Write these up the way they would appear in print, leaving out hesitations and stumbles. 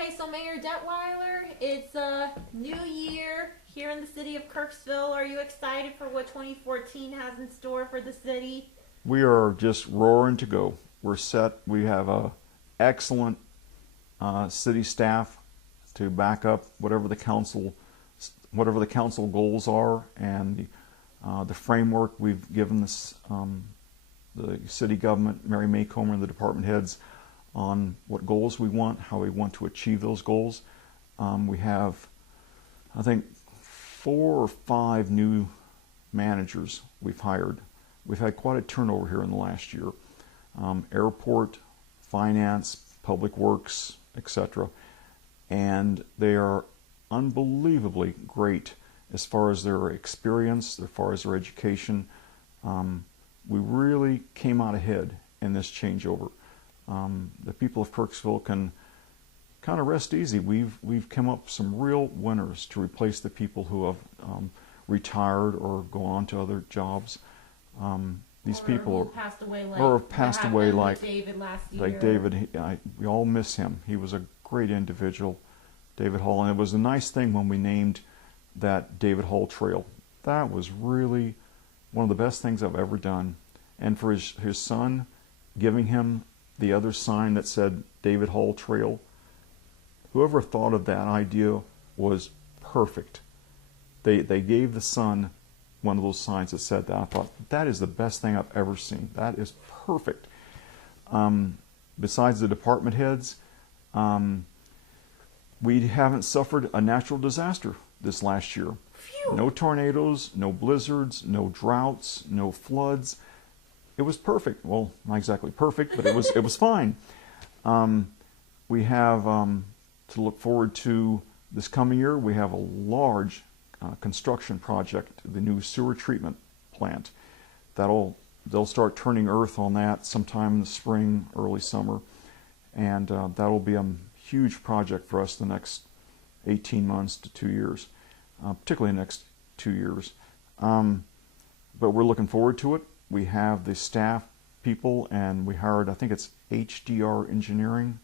Okay, so Mayor Detweiler, it's a new year here in the city of Kirksville. Are you excited for what 2014 has in store for the city? We are just roaring to go. We're set. We have a excellent city staff to back up whatever the council goals are, and the framework we've given this the city government, Mary Maycomer, and the department heads on what goals we want, how we want to achieve those goals. We have, I think, 4 or 5 new managers we've hired. We've had quite a turnover here in the last year. Airport, finance, public works, etc. And they are unbelievably great as far as their experience, as far as their education. We really came out ahead in this changeover. The people of Kirksville can kind of rest easy. We've come up with some real winners to replace the people who have retired or go on to other jobs. These people passed away like David last year. Like David, we all miss him. He was a great individual, David Hall, and it was a nice thing when we named that David Hall Trail. That was really one of the best things I've ever done. And for his son, giving him the other sign that said David Hall Trail, whoever thought of that idea was perfect. They gave the son one of those signs that said that. I thought, that is the best thing I've ever seen. That is perfect. Besides the department heads, we haven't suffered a natural disaster this last year. Phew. No tornadoes, no blizzards, no droughts, no floods. It was perfect. Well, not exactly perfect, but it was fine. We have to look forward to this coming year. We have a large construction project, the new sewer treatment plant. They'll start turning earth on that sometime in the spring, early summer, and that'll be a huge project for us the next 18 months to 2 years, particularly the next 2 years. But we're looking forward to it. We have the staff people, and we hired, I think it's HDR Engineering.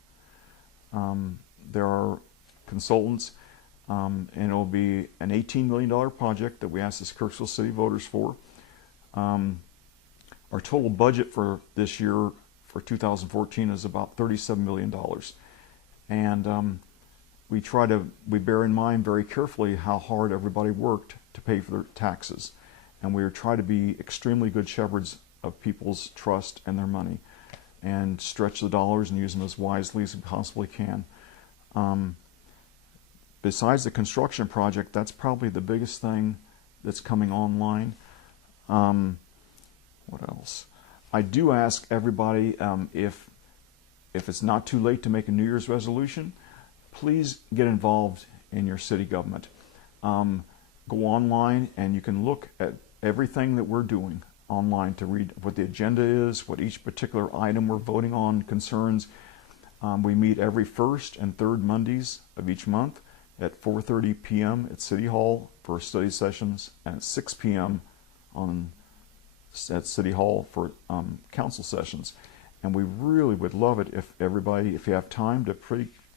There are consultants, and it'll be an $18 million project that we asked the Kirksville City voters for. Our total budget for this year, for 2014, is about $37 million. And we bear in mind very carefully how hard everybody worked to pay for their taxes. And we try to be extremely good shepherds of people's trust and their money, and stretch the dollars and use them as wisely as we possibly can. Besides the construction project, that's probably the biggest thing that's coming online. What else? I do ask everybody, if it's not too late to make a New Year's resolution, please get involved in your city government. Go online and you can look at everything that we're doing online to read what the agenda is, what each particular item we're voting on concerns. We meet every first and third Mondays of each month at 4:30 p.m. at City Hall for study sessions, and at 6 p.m. at City Hall for council sessions. And we really would love it if everybody, if you have time, to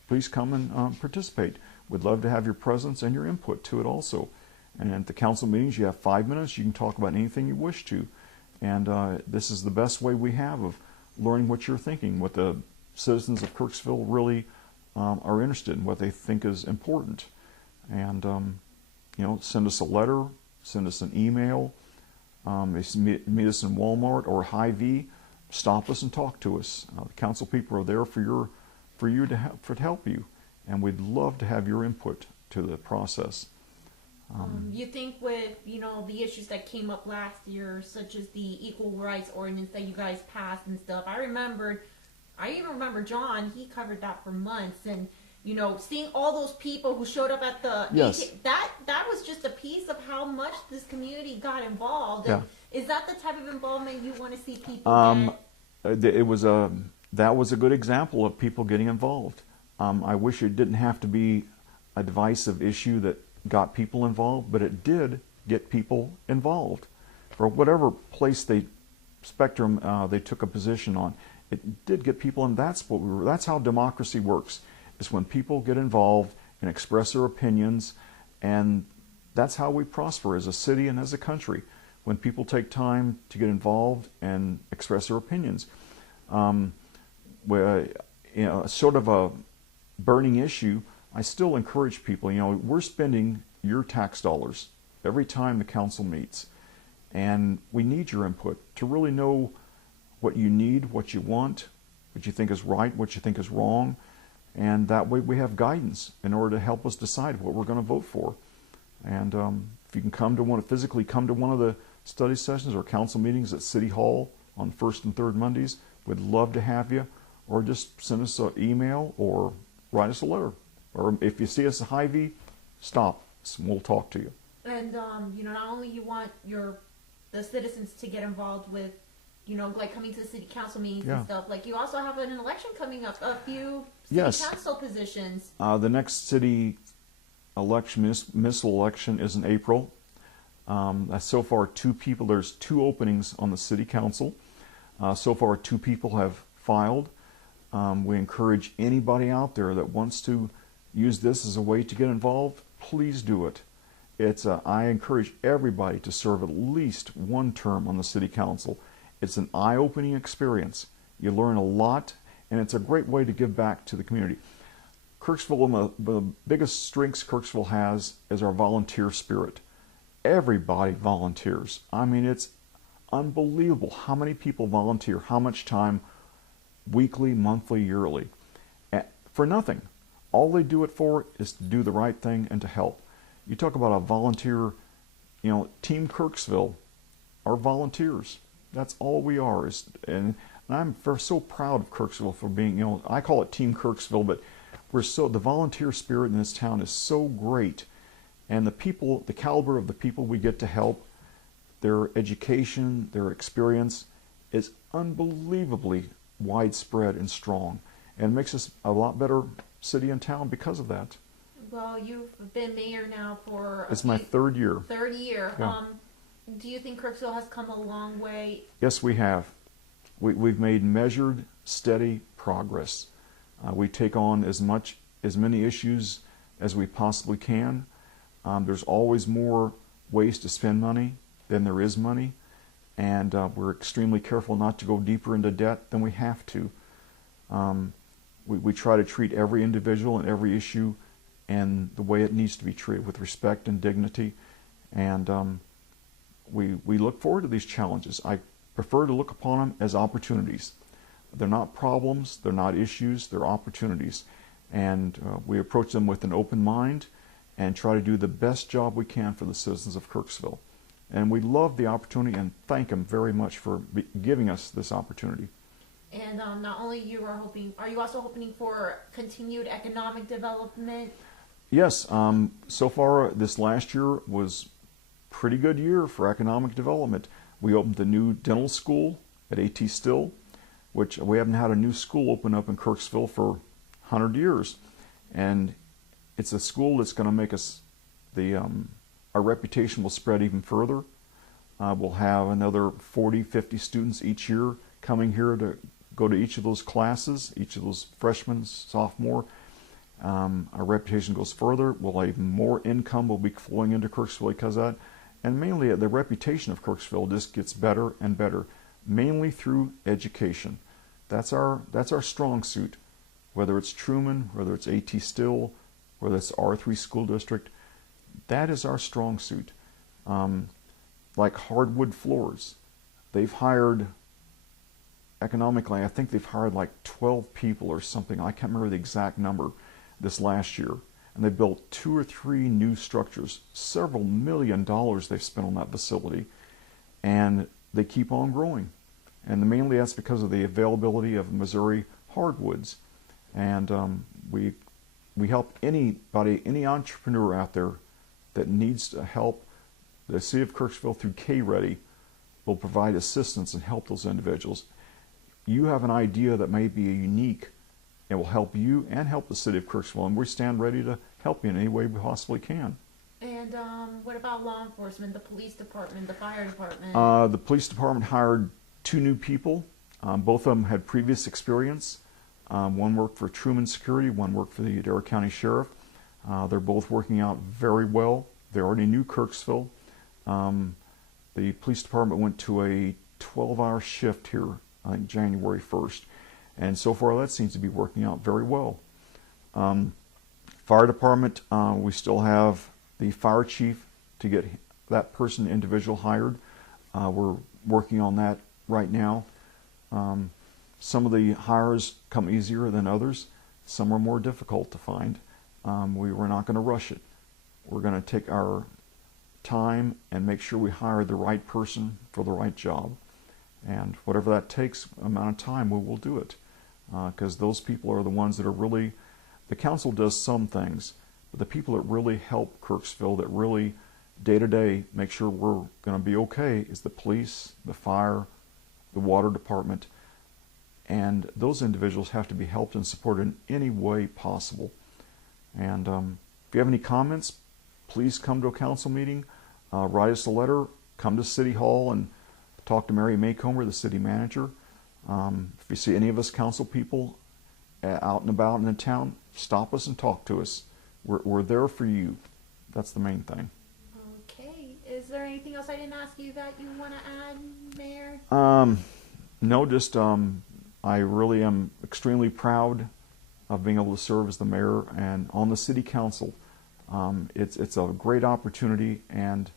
please come and participate. We'd love to have your presence and your input to it also. And at the council meetings, you have 5 minutes. You can talk about anything you wish to. And this is the best way we have of learning what you're thinking, what the citizens of Kirksville really are interested in, what they think is important. And, send us a letter, send us an email, meet us in Walmart or Hy-Vee, stop us and talk to us. The council people are there for you to help you. And we'd love to have your input to the process. You think with, the issues that came up last year, such as the equal rights ordinance that you guys passed and stuff, I even remember John, he covered that for months, and, seeing all those people who showed up at the, yes, that was just a piece of how much this community got involved. Yeah. Is that the type of involvement you want to see people get? That was a good example of people getting involved. I wish it didn't have to be a divisive issue that got people involved, but it did get people involved. For whatever spectrum they took a position on, it did get people, and that's how democracy works. It's when people get involved and express their opinions, and that's how we prosper as a city and as a country, when people take time to get involved and express their opinions. Sort of a burning issue, I still encourage people, we're spending your tax dollars every time the council meets, and we need your input to really know what you need, what you want, what you think is right, what you think is wrong, and that way we have guidance in order to help us decide what we're going to vote for. And if you can physically come to one of the study sessions or council meetings at City Hall on first and third Mondays, we'd love to have you, or just send us an email or write us a letter. Or if you see us at Hy-Vee, stop, we'll talk to you. And not only you want the citizens to get involved with, like coming to the city council meetings and stuff, like you also have an election coming up, a few city council positions. The next city election, municipal election, is in April. So far, there's 2 openings on the city council. So far, 2 people have filed. We encourage anybody out there that wants to use this as a way to get involved, please do it. I encourage everybody to serve at least 1 term on the city council. It's an eye-opening experience. You learn a lot, and it's a great way to give back to the community. Kirksville, the biggest strengths Kirksville has is our volunteer spirit. Everybody volunteers. I mean, it's unbelievable how many people volunteer, how much time, weekly, monthly, yearly, for nothing. All they do it for is to do the right thing and to help. You talk about a volunteer, Team Kirksville are volunteers. That's all we are. And I'm so proud of Kirksville for being, I call it Team Kirksville, but the volunteer spirit in this town is so great. And the caliber of the people we get to help, their education, their experience is unbelievably widespread and strong, and makes us a lot better city and town because of that. Well, you've been mayor now for it's my 3rd year. Yeah. Do you think Kirksville has come a long way? Yes, we have. We've made measured, steady progress. We take on as many issues as we possibly can. There's always more ways to spend money than there is money, and we're extremely careful not to go deeper into debt than we have to. We try to treat every individual and every issue and the way it needs to be treated, with respect and dignity, and we look forward to these challenges. I prefer to look upon them as opportunities. They're not problems, they're not issues, they're opportunities, and we approach them with an open mind and try to do the best job we can for the citizens of Kirksville. And we love the opportunity and thank them very much for giving us this opportunity. And not only are you also hoping for continued economic development? Yes. So far, this last year was a pretty good year for economic development. We opened the new dental school at A.T. Still, which we haven't had a new school open up in Kirksville for 100 years. And it's a school that's going to make us, our reputation will spread even further. We'll have another 40, 50 students each year coming here to go to each of those classes, each of those freshmen, sophomore. Our reputation goes further. We'll have even more income will be flowing into Kirksville because of that. And mainly the reputation of Kirksville just gets better and better, mainly through education. That's our strong suit. Whether it's Truman, whether it's A.T. Still, whether it's R3 school district, that is our strong suit. Like hardwood floors, they've hired, economically, I think they've hired like 12 people or something. I can't remember the exact number this last year. And they built 2 or 3 new structures. Several $1 million they've spent on that facility. And they keep on growing. And mainly that's because of the availability of Missouri hardwoods. And we help anybody, any entrepreneur out there that needs to help. The City of Kirksville through K-Ready will provide assistance and help those individuals. You have an idea that may be unique and will help you and help the City of Kirksville, and we stand ready to help you in any way we possibly can. And what about law enforcement, the police department, the fire department? The police department hired 2 new people. Both of them had previous experience. One worked for Truman Security, one worked for the Adair County Sheriff. They're both working out very well. They already knew Kirksville. The police department went to a 12-hour shift here, I think January 1st. And so far that seems to be working out very well. Fire department, we still have the fire chief to get that individual hired. We're working on that right now. Some of the hires come easier than others. Some are more difficult to find. We're not going to rush it. We're going to take our time and make sure we hire the right person for the right job. And whatever that takes amount of time, we will do it. Because those people are the ones that are really, the council does some things, but the people that really help Kirksville, that really day to day make sure we're going to be okay, is the police, the fire, the water department. And those individuals have to be helped and supported in any way possible. And if you have any comments, please come to a council meeting, write us a letter, come to City Hall and talk to Mary Maycomer, the city manager. If you see any of us council people out and about in the town, stop us and talk to us. We're there for you. That's the main thing. Okay. Is there anything else I didn't ask you that you want to add, Mayor? No, just I really am extremely proud of being able to serve as the mayor and on the city council. It's a great opportunity, and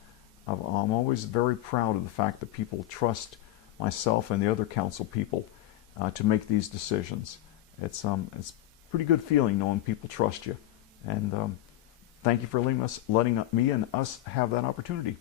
I'm always very proud of the fact that people trust myself and the other council people to make these decisions. It's a pretty good feeling knowing people trust you, and thank you for letting me and us have that opportunity.